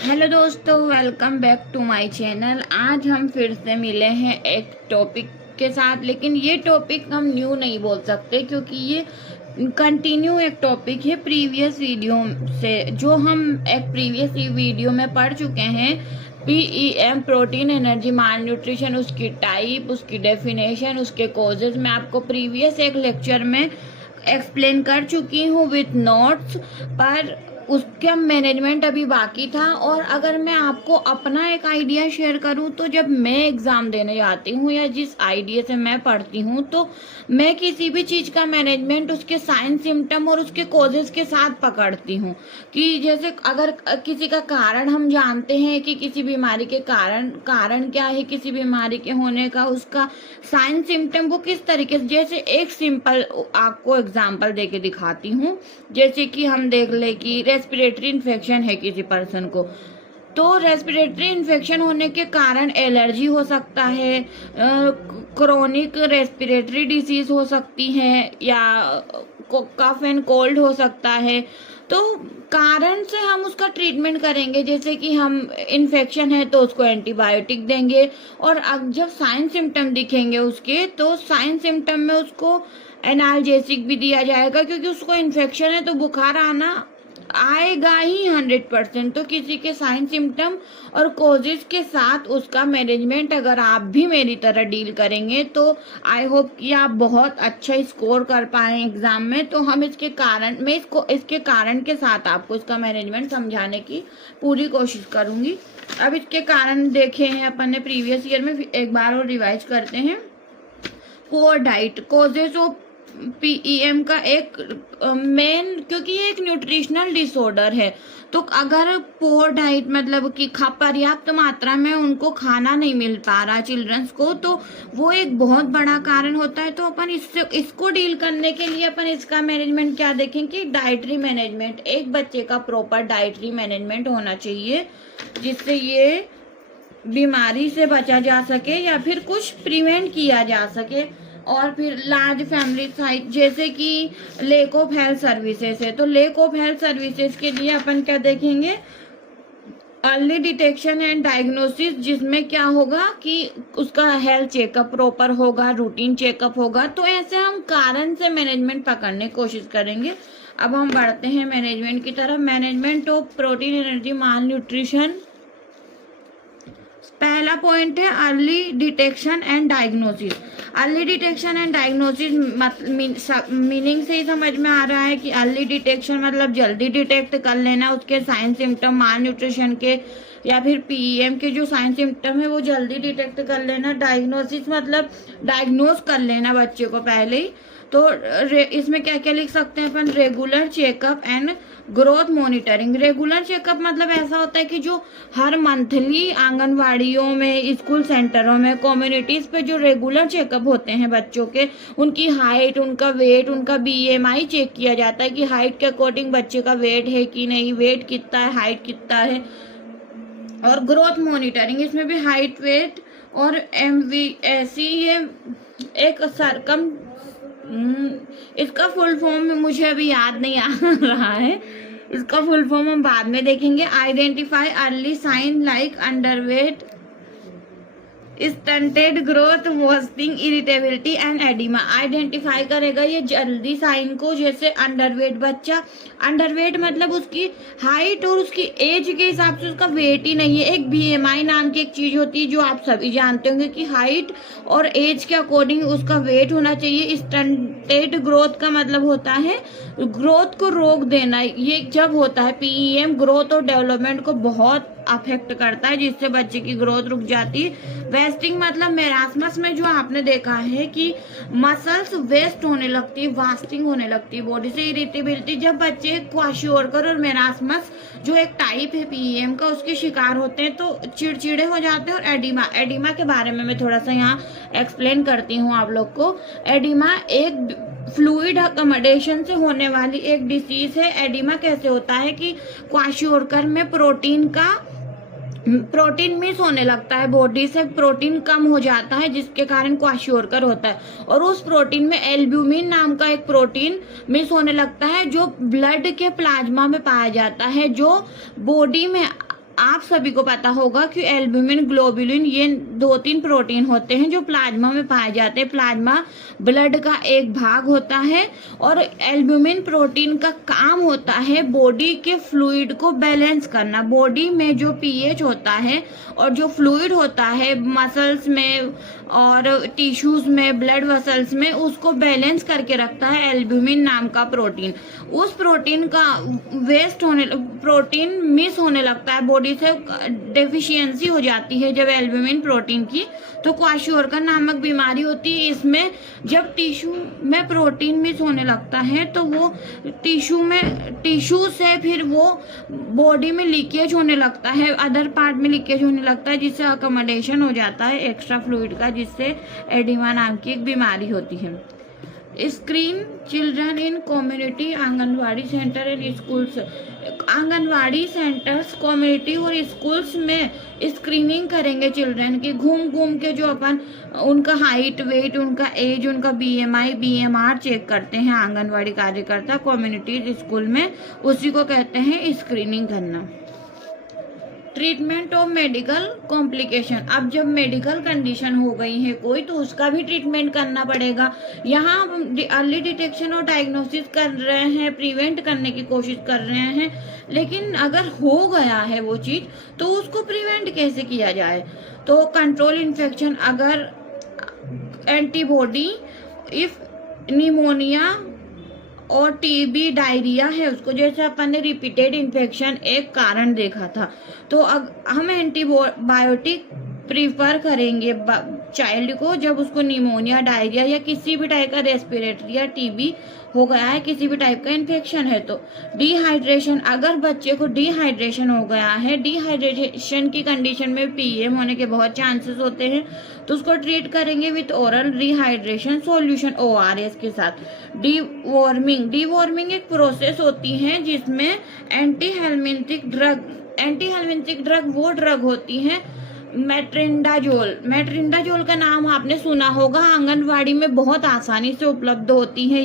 Hello दोस्तों, welcome back to my channel. आज हम फिर से मिले हैं एक टॉपिक के साथ, लेकिन ये टॉपिक हम न्यू नहीं बोल सकते क्योंकि ये कंटिन्यू एक टॉपिक है प्रीवियस वीडियो से, जो हम एक प्रीवियस वीडियो में पढ़ चुके हैं। पीईएम, प्रोटीन एनर्जी माल न्यूट्रिशन, उसकी टाइप, उसकी डेफिनेशन, उसके कॉजेज मैं आपको प्रीवियस एक लेक्चर में एक्सप्लेन कर चुकी हूँ विथ नोट्स, पर उसका मैनेजमेंट अभी बाकी था। और अगर मैं आपको अपना एक आइडिया शेयर करूं तो जब मैं एग्जाम देने जाती हूं या जिस आइडिया से मैं पढ़ती हूं, तो मैं किसी भी चीज का मैनेजमेंट उसके साइन सिम्टम और उसके कॉजेज के साथ पकड़ती हूं। कि जैसे अगर किसी का कारण हम जानते हैं कि किसी बीमारी के कारण क्या है, किसी बीमारी के होने का उसका साइन सिम्टम वो किस तरीके से, जैसे एक सिंपल आपको एग्जांपल देके दिखाती हूँ। जैसे कि हम देख ले कि रेस्पिरेटरी इन्फेक्शन है किसी पर्सन को, तो रेस्पिरेटरी इन्फेक्शन होने के कारण एलर्जी हो सकता है, क्रोनिक रेस्पिरेटरी डिसीज हो सकती है, या कफ एंड कोल्ड हो सकता है। तो कारण से हम उसका ट्रीटमेंट करेंगे। जैसे कि हम इन्फेक्शन है तो उसको एंटीबायोटिक देंगे, और अब जब साइन सिम्टम दिखेंगे उसके, तो साइन सिम्टम में उसको एनाल्जेसिक भी दिया जाएगा, क्योंकि उसको इन्फेक्शन है तो बुखार आना आएगा ही 100%। तो किसी के साइन सिम्टम और कोजेज के साथ उसका मैनेजमेंट अगर आप भी मेरी तरह डील करेंगे तो आई होप कि आप बहुत अच्छा स्कोर कर पाए एग्जाम में। तो हम इसके कारण के साथ आपको इसका मैनेजमेंट समझाने की पूरी कोशिश करूंगी। अब इसके कारण देखे हैं अपन ने प्रीवियस ईयर में, एक बार और रिवाइज करते हैं। Poor diet, causes of PEM का एक मेन, क्योंकि ये एक न्यूट्रिशनल डिसऑर्डर है, तो अगर पुअर डाइट मतलब कि पर्याप्त मात्रा में उनको खाना नहीं मिल पा रहा चिल्ड्रंस को, तो वो एक बहुत बड़ा कारण होता है। तो अपन इसको डील करने के लिए अपन इसका मैनेजमेंट क्या देखें कि डाइटरी मैनेजमेंट, एक बच्चे का प्रॉपर डाइटरी मैनेजमेंट होना चाहिए, जिससे ये बीमारी से बचा जा सके या फिर कुछ प्रिवेंट किया जा सके। और फिर लार्ज फैमिली साइज, जैसे कि लेक ऑफ हेल्थ सर्विसेज है, तो लेक ऑफ हेल्थ सर्विसेज के लिए अपन क्या देखेंगे, अर्ली डिटेक्शन एंड डायग्नोसिस, जिसमें क्या होगा कि उसका हेल्थ चेकअप प्रॉपर होगा, रूटीन चेकअप होगा। तो ऐसे हम कारण से मैनेजमेंट पकड़ने की कोशिश करेंगे। अब हम बढ़ते हैं मैनेजमेंट की तरफ। Management of protein energy mall nutrition, पहला पॉइंट है early detection and diagnosis. Early detection and diagnosis meaning से ही समझ में आ रहा है कि अर्ली डिटेक्शन मतलब जल्दी डिटेक्ट कर लेना उसके साइन सिम्टम, माल न्यूट्रिशन के या फिर पीईएम के जो साइन सिम्टम है वो जल्दी डिटेक्ट कर लेना। डायग्नोसिस मतलब डायग्नोज कर लेना बच्चे को पहले ही। तो इसमें क्या क्या लिख सकते हैं अपन, regular checkup and growth monitoring. Regular checkup मतलब ऐसा होता है कि जो हर मंथली आंगनवाड़ियों में, स्कूल सेंटरों में, कम्युनिटीज पे जो रेगुलर चेकअप होते हैं बच्चों के, उनकी हाइट, उनका वेट, उनका बीएमआई चेक किया जाता है कि हाइट के अकॉर्डिंग बच्चे का वेट है कि नहीं, वेट कितना है, हाइट कितना है। और ग्रोथ मॉनिटरिंग, इसमें भी हाइट, वेट और एमवीएसी, ये एक सरकम, इसका फुल फॉर्म मुझे अभी याद नहीं आ रहा है, इसका फुल फॉर्म हम बाद में देखेंगे। Identify early sign like underweight, stunted growth, wasting, irritability and oedema. Identify करेगा ये जल्दी साइन को, जैसे अंडरवेट बच्चा, अंडरवेट मतलब उसकी हाइट और उसकी एज के हिसाब से उसका वेट ही नहीं है। एक बीएमआई नाम की एक चीज होती है जो आप सभी जानते होंगे कि हाइट और एज के अकॉर्डिंग उसका वेट होना चाहिए। स्टंटेड ग्रोथ का मतलब होता है ग्रोथ को रोक देना। ये जब होता है पीईएम, ग्रोथ और डेवलपमेंट को बहुत अफेक्ट करता है, जिससे बच्चे की ग्रोथ रुक जाती है। वेस्टिंग मतलब मेरास्मस में जो आपने देखा है कि मसल्स वेस्ट होने लगती है, वास्टिंग होने लगती है बॉडी से। इरिटेबिलिटी, जब बच्चे क्वाशियोरकर और मेरास्मस जो एक टाइप है पीईएम का, उसके शिकार होते हैं तो चिड़चिड़े हो जाते हैं। और एडिमा, एडिमा के बारे में मैं थोड़ा सा यहाँ एक्सप्लेन करती हूँ आप लोग को। एडिमा एक फ्लूइड अकोमोडेशन से होने वाली एक डिसीज है। एडिमा कैसे होता है कि क्वाशियोरकर में प्रोटीन मिस होने लगता है, बॉडी से प्रोटीन कम हो जाता है, जिसके कारण क्वाशियोरकर होता है। और उस प्रोटीन में एल्ब्यूमिन नाम का एक प्रोटीन मिस होने लगता है, जो ब्लड के प्लाज्मा में पाया जाता है, जो बॉडी में आप सभी को पता होगा कि एल्ब्यूमिन, ग्लोबुलिन ये 2-3 प्रोटीन होते हैं जो प्लाज्मा में पाए जाते हैं। प्लाज्मा ब्लड का एक भाग होता है और एल्ब्यूमिन प्रोटीन का काम होता है बॉडी के फ्लूइड को बैलेंस करना। बॉडी में जो पीएच होता है और जो फ्लूइड होता है मसल्स में और टिश्यूज में, ब्लड वेसल्स में, उसको बैलेंस करके रखता है एल्ब्यूमिन नाम का प्रोटीन। उस प्रोटीन का प्रोटीन मिस होने लगता है, बॉडी से डेफिशिएंसी हो जाती है जब एल्ब्यूमिन प्रोटीन की, तो क्वाशियोरकर नामक बीमारी होती है। इसमें जब टिश्यू में प्रोटीन मिस होने लगता है तो वो टिश्यू से फिर वो बॉडी में लीकेज होने लगता है, अदर पार्ट में लीकेज होने लगता है, जिससे अकोमोडेशन हो जाता है एक्स्ट्रा फ्लूइड का, जिससे एडिमा नाम की एक बीमारी होती है। Screen children in community, anganwadi centre and schools. Anganwadi centres, community और स्कूल्स में स्क्रीनिंग करेंगे चिल्ड्रन की, घूम घूम के जो अपन उनका हाइट, वेट, उनका एज, उनका BMI, BMR चेक करते हैं आंगनवाड़ी कार्यकर्ता कम्युनिटी स्कूल में, उसी को कहते हैं स्क्रीनिंग करना। Treatment of medical complication. अब जब मेडिकल कंडीशन हो गई है कोई तो उसका भी ट्रीटमेंट करना पड़ेगा। यहाँ हम अर्ली डिटेक्शन और डायग्नोसिस कर रहे हैं, प्रिवेंट करने की कोशिश कर रहे हैं, लेकिन अगर हो गया है वो चीज तो उसको प्रिवेंट कैसे किया जाए। तो कंट्रोल इन्फेक्शन, अगर एंटीबॉडी, इफ निमोनिया और TB, डायरिया है उसको, जैसे अपन ने रिपीटेड इन्फेक्शन एक कारण देखा था, तो हम एंटीबायोटिक प्रीफर करेंगे चाइल्ड को जब उसको निमोनिया, डायरिया या किसी भी टाइप का रेस्पिरेटरी या TB हो गया है, किसी भी टाइप का इन्फेक्शन है। तो डिहाइड्रेशन, अगर बच्चे को डिहाइड्रेशन हो गया है, डिहाइड्रेशन की कंडीशन में PM होने के बहुत चांसेस होते हैं, तो उसको ट्रीट करेंगे with oral dehydration solution ORS के साथ। डीवॉर्मिंग एक प्रोसेस होती है जिसमें एंटी हेलमिंथिक ड्रग वो ड्रग होती है मेट्रिंडाजोल का नाम आपने सुना होगा, आंगनवाड़ी में बहुत आसानी से उपलब्ध होती है।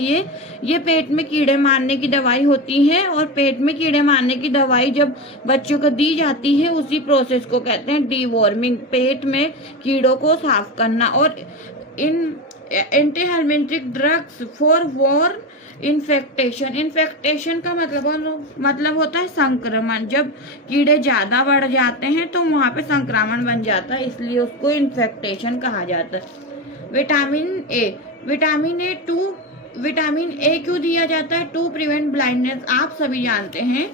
ये पेट में कीड़े मारने की दवाई होती है और पेट में कीड़े मारने की दवाई जब बच्चों को दी जाती है उसी प्रोसेस को कहते हैं डीवॉर्मिंग, पेट में कीड़ों को साफ करना। और इन एंटीहेलमिंथिक ड्रग्स फॉर वॉर इन्फेक्टेशन का मतलब होता है संक्रमण। जब कीड़े ज्यादा बढ़ जाते हैं तो वहां पे संक्रमण बन जाता है, इसलिए उसको इन्फेक्टेशन कहा जाता है। विटामिन ए क्यों दिया जाता है? To prevent blindness. आप सभी जानते हैं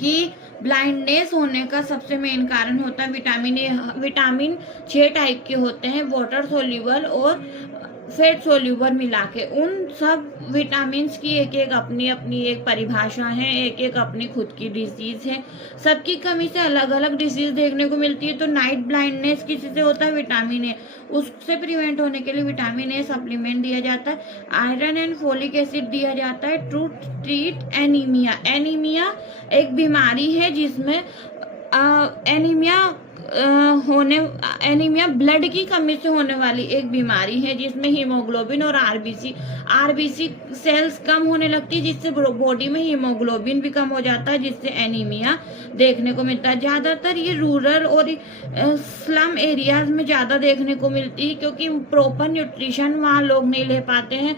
कि ब्लाइंडनेस होने का सबसे मेन कारण होता है विटामिन ए। विटामिन 6 टाइप के होते हैं, वाटर सोल्यूबल और फैट सोल्यूबल मिला के। उन सब विटामिन की एक अपनी एक परिभाषा है, एक अपनी खुद की डिजीज है। सबकी कमी से अलग अलग डिजीज देखने को मिलती है। तो नाइट ब्लाइंडनेस किसी से होता है? Vitamin A. उससे प्रिवेंट होने के लिए विटामिन ए सप्लीमेंट दिया जाता है। आयरन एंड फोलिक एसिड दिया जाता है टू ट्रीट एनीमिया। एनीमिया एक बीमारी है जिसमें एनीमिया ब्लड की कमी से होने वाली एक बीमारी है, जिसमें हीमोग्लोबिन और आरबीसी सेल्स कम होने लगती है, जिससे बॉडी में हीमोग्लोबिन भी कम हो जाता है, जिससे एनीमिया देखने को मिलता है। ज्यादातर ये रूरल और स्लम एरियाज में ज्यादा देखने को मिलती है, क्योंकि प्रॉपर न्यूट्रिशन वहाँ लोग नहीं ले पाते हैं।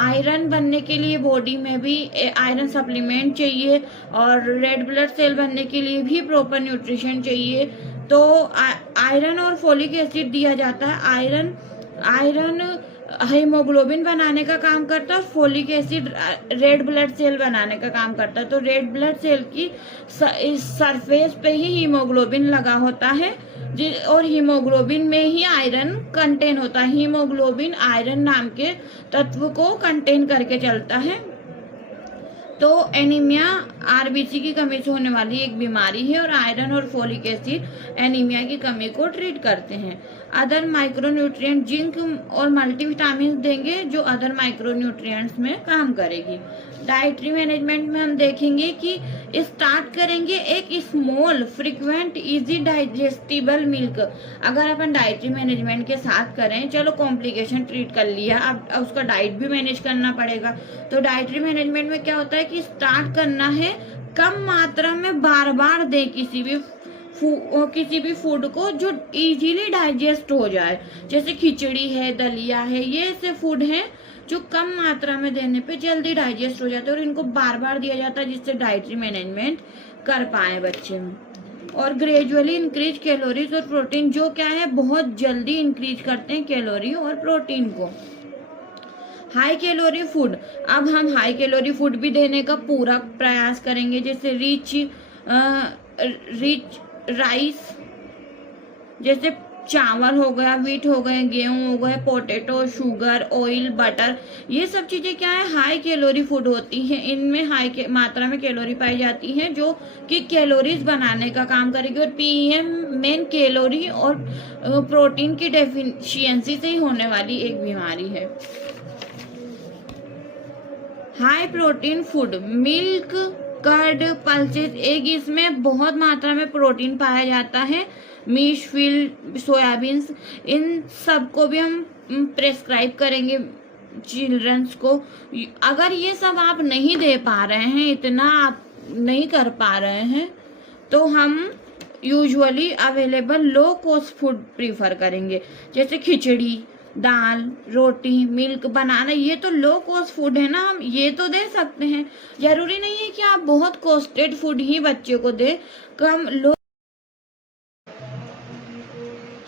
आयरन बनने के लिए बॉडी में भी आयरन सप्लीमेंट चाहिए और रेड ब्लड सेल बनने के लिए भी प्रॉपर न्यूट्रिशन चाहिए। तो आयरन और फोलिक एसिड दिया जाता है। आयरन हीमोग्लोबिन बनाने का काम करता है और folic acid red blood cell बनाने का काम करता है। तो रेड ब्लड सेल की सरफेस पे ही हीमोग्लोबिन लगा होता है और हीमोग्लोबिन में ही आयरन कंटेन होता है। हीमोग्लोबिन आयरन नाम के तत्व को कंटेन करके चलता है। तो एनीमिया आरबीसी की कमी से होने वाली एक बीमारी है और आयरन और फोलिक एसिड एनीमिया की कमी को ट्रीट करते हैं। अदर माइक्रोन्यूट्रिएंट जिंक और मल्टीविटामिन देंगे जो अदर माइक्रोन्यूट्रिएंट्स में काम करेगी। डाइटरी मैनेजमेंट में हम देखेंगे कि स्टार्ट करेंगे एक small frequent easy digestible milk. अगर अपन डाइटरी मैनेजमेंट के साथ करें, चलो कॉम्प्लिकेशन ट्रीट कर लिया, अब उसका डाइट भी मैनेज करना पड़ेगा। तो डाइटरी मैनेजमेंट में क्या होता है कि स्टार्ट करना है कम मात्रा में बार बार दें किसी भी फूड को जो इजीली डाइजेस्ट हो जाए। जैसे खिचड़ी है, दलिया है, ये ऐसे फूड हैं जो कम मात्रा में देने पे जल्दी डाइजेस्ट हो जाते हैं और इनको बार बार दिया जाता है जिससे डाइटरी मैनेजमेंट कर पाए बच्चे में। और ग्रेजुअली इंक्रीज कैलोरीज और प्रोटीन, जो क्या है बहुत जल्दी इंक्रीज करते हैं कैलोरी और प्रोटीन को। हाई कैलोरी फूड, अब हम हाई कैलोरी फूड भी देने का पूरा प्रयास करेंगे। जैसे रिच राइस, जैसे चावल हो गया, व्हीट हो गए, गेहूं हो गए, पोटैटो, शुगर, ऑयल, बटर, ये सब चीजें क्या है हाई कैलोरी फूड होती हैं। इनमें हाई मात्रा में कैलोरी पाई जाती है जो कि कैलोरीज बनाने का काम करेगी। और पीएम मेन कैलोरी और प्रोटीन की डेफिशिएंसी से ही होने वाली एक बीमारी है। High protein food, milk, curd, pulses, egg, इसमें बहुत मात्रा में प्रोटीन पाया जाता है। मीट, फिल, सोयाबीन, इन सब को भी हम प्रेस्क्राइब करेंगे चिल्ड्रंस को। अगर ये सब आप नहीं दे पा रहे हैं, इतना आप नहीं कर पा रहे हैं, तो हम usually available low cost food prefer करेंगे। जैसे खिचड़ी, दाल, रोटी, मिल्क, बनाना, ये तो लो कॉस्ट फूड है ना, हम ये तो दे सकते हैं। जरूरी नहीं है कि आप बहुत कॉस्टेड फूड ही बच्चे को दे। कम लो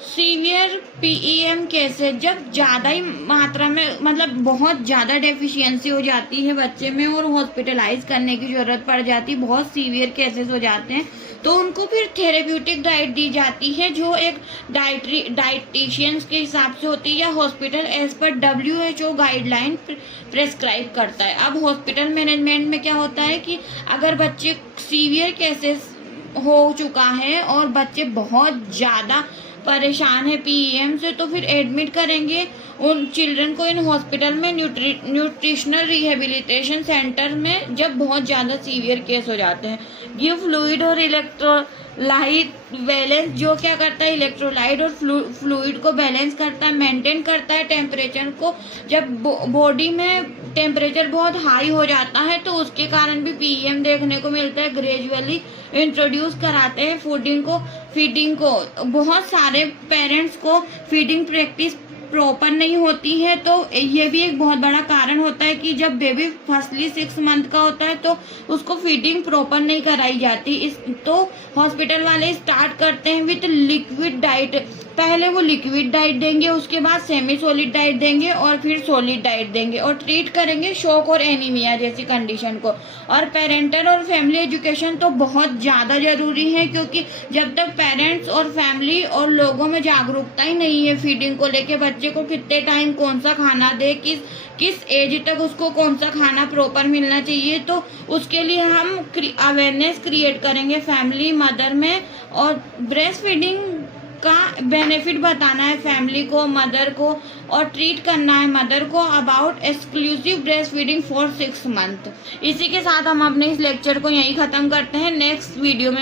सीवियर पीईएम कैसे, जब ज्यादा ही मात्रा में मतलब बहुत ज्यादा डेफिशिएंसी हो जाती है बच्चे में और हॉस्पिटलाइज करने की जरूरत पड़ जाती है, बहुत सीवियर केसेस हो जाते हैं, तो उनको फिर थेरेप्यूटिक डाइट दी जाती है जो एक डाइटिशियंस के हिसाब से होती है या हॉस्पिटल एज पर WHO गाइडलाइन प्रेस्क्राइब करता है। अब हॉस्पिटल मैनेजमेंट में क्या होता है कि अगर बच्चे सीवियर केसेस हो चुका है और बच्चे बहुत ज़्यादा परेशान है पीईएम से, तो फिर एडमिट करेंगे उन चिल्ड्रन को इन हॉस्पिटल में न्यूट्रिशनल रिहेबिलिटेशन सेंटर में, जब बहुत ज़्यादा सीवियर केस हो जाते हैं। गिव फ्लूइड और इलेक्ट्रोलाइट बैलेंस, जो क्या करता है इलेक्ट्रोलाइट और फ्लूइड को बैलेंस करता है, मेंटेन करता है टेम्परेचर को। जब बॉडी में टेम्परेचर बहुत हाई हो जाता है तो उसके कारण भी पीईएम देखने को मिलता है। ग्रेजुअली इंट्रोड्यूस कराते हैं फीडिंग को। बहुत सारे पेरेंट्स को फीडिंग प्रैक्टिस प्रॉपर नहीं होती है, तो ये भी एक बहुत बड़ा कारण होता है कि जब बेबी फर्स्टली 6 मंथ का होता है तो उसको फीडिंग प्रॉपर नहीं कराई जाती। तो हॉस्पिटल वाले स्टार्ट करते हैं विथ लिक्विड डाइट। पहले वो लिक्विड डाइट देंगे, उसके बाद सेमी सॉलिड डाइट देंगे और फिर सॉलिड डाइट देंगे और ट्रीट करेंगे शॉक और एनीमिया जैसी कंडीशन को। और पेरेंटल और फैमिली एजुकेशन तो बहुत ज़्यादा ज़रूरी है, क्योंकि जब तक पेरेंट्स और फैमिली और लोगों में जागरूकता ही नहीं है फीडिंग को लेके, बच्चे को कितने टाइम कौन सा खाना दे, किस एज तक उसको कौन सा खाना प्रॉपर मिलना चाहिए, तो उसके लिए हम अवेयरनेस क्रिएट करेंगे फैमिली मदर में। और ब्रेस्ट फीडिंग का बेनिफिट बताना है फैमिली को, मदर को, और ट्रीट करना है मदर को about exclusive breast feeding for 6 month. इसी के साथ हम अपने इस लेक्चर को यहीं ख़त्म करते हैं। नेक्स्ट वीडियो में